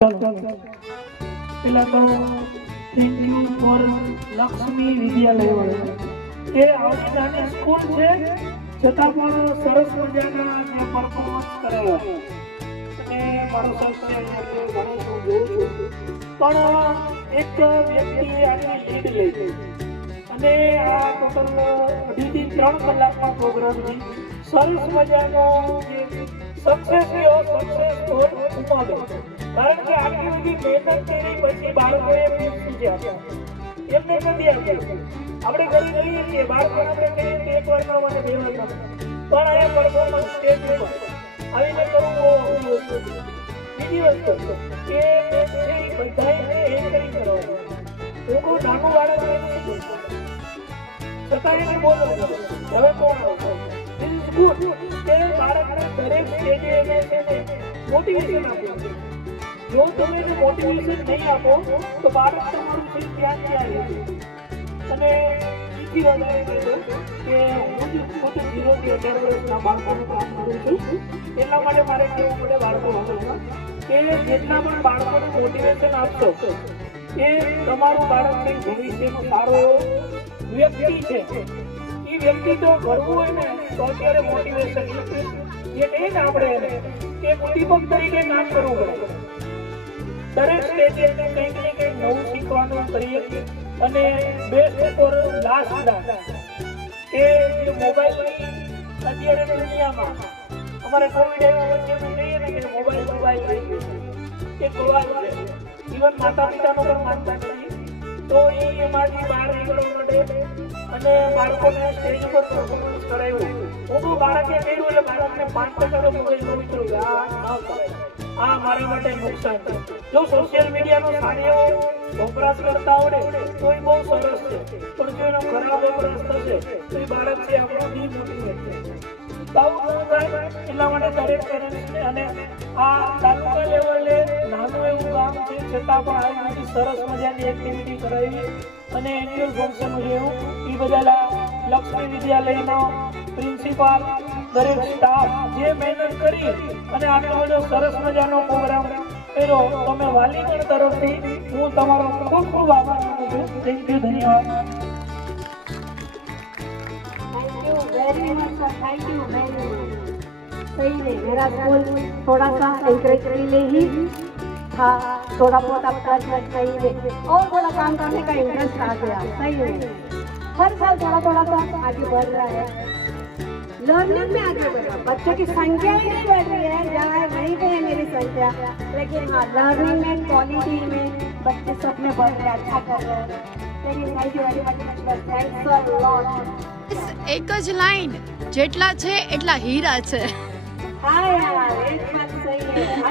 પેલા તો thank you for Lakshmi વિદ્યાલય વાળા કે આવડી નાની સ્કૂલ છે છતાં પણ સરસ મજાના જે પરફોર્મન્સ કરે અને મારો સર છે એટલે ઘણું હું જોઉં છું પણ એક વ્યક્તિ આની લીડ લઈ અને આ ટોટલ 2 થી 3 કલાકનો પ્રોગ્રામ છે. સરસ મજાનો સક્સેસ સ્ટોર ઉમાડો કારણ કે આટલી બધી મહેનત કરી પછી બાળકોએ શીખ્યા એમને નથી આપ્યા. આપણે ઘરે જોઈએ છીએ બાળકોને આપણે કહીએ કે એક વારમાં મને 2 વાર પણ આ પરફોર્મન્સ સ્ટેજ ઉપર આવીને કરવું બીજી વસ્તુ કે બધાને એન્કરેજ કરવાનું. હું કહું નાનું બાળક છતાં એને બોલો હવે કોણ ધીસ ઇઝ ગુડ કે બાળકને દરેક સ્ટેજે એને મોટિવેશન આપવું. જો તમે એને મોટિવેશન નહીં આપો તો બાળક તમારું છે ત્યાં આવે અને બીજી વધારે કહ્યું કે હું જ ખુદ 0 થી 18 વર્ષના બાળકોનું કામ કરું છું. એટલા માટે મારે કહેવું પડે બાળકો વગરમાં કે જેટલા પણ બાળકોને મોટિવેશન આપશો એ તમારું બાળક કંઈ ભવિષ્યનો સારો વ્યક્તિ છે. એ વ્યક્તિ તો ભરવું હોય ને તો અત્યારે મોટિવેશન એ નહીં આપણે કે દીપક તરીકે કામ કરવું પડે. દરેક સ્ટેજે એને કંઈક ને કંઈક નવું શીખવાનું કરીએ અને બેસ્ટ ફોર લાસ્ટ ડાન્સ કે જે મોબાઈલની અત્યારે દુનિયામાં અમારે કોવિડ આવ્યા વચ્ચે અમે કહીએ ને કે મોબાઈલ થઈ ગયું એ ગોવાલ છે. ઇવન માતા પિતાનો પણ માનતા નથી તો એમાંથી બહાર નીકળવા માટે અને બાળકોને સ્ટેજ ઉપર પરફોર્મન્સ કરાવ્યું. હું તો બાળકે કર્યું એટલે બાળકને 5% મોબાઈલ વિતરું આ મારા માટે નુકસાન છે. જો સોશિયલ મીડિયાનો સારો વપરાશ કરતા આવડે તો એ બહુ સરસ છે પણ જો એનો ખરાબ વપરાશ થશે તો એ બાળક છે આપણો ડિમોટિવેટ છે. એટલા માટે દરેક પેરેન્ટ્સને અને આ તાલુકા લેવલે નાનું એવું કામ છે છતાં પણ આવી બધી સરસ મજાની એક્ટિવિટી કરાવી અને એન્યુઅલ ફંક્શન ઉજવ્યું. એ બધા લક્ષ્મી વિદ્યાલયનો પ્રિન્સિપાલ દરેક સ્ટાફ જે મહેનત કરી અને આટલો બધો સરસ મજાનો પ્રોગ્રામ કર્યો તમે વાલીગણ તરફથી હું તમારો ખૂબ ખૂબ આભાર માનું છું. થેન્ક યુ, ધન્યવાદ. Very much sir, thank you very much. सही है, मेरा स्कूल थोड़ा सा एंकरेज कर ले ही था, थोड़ा बहुत अब कर सही है और थोड़ा काम करने का इंटरेस्ट आ गया. सही है, हर साल थोड़ा थोड़ा सा आगे बढ़ रहा है. लर्निंग में आगे बढ़ रहा है. बच्चों की संख्या ही नहीं बढ़ रही है, जहाँ है वहीं पे है मेरी संख्या, लेकिन हाँ लर्निंग में क्वालिटी में बच्चे सब में बढ़ रहे हैं, अच्छा कर रहे हैं. लेकिन thank you very much, thanks a lot. એક જ લાઈન જેટલા છે એટલા હીરા છે. હા યાર, એક વાત સહી है.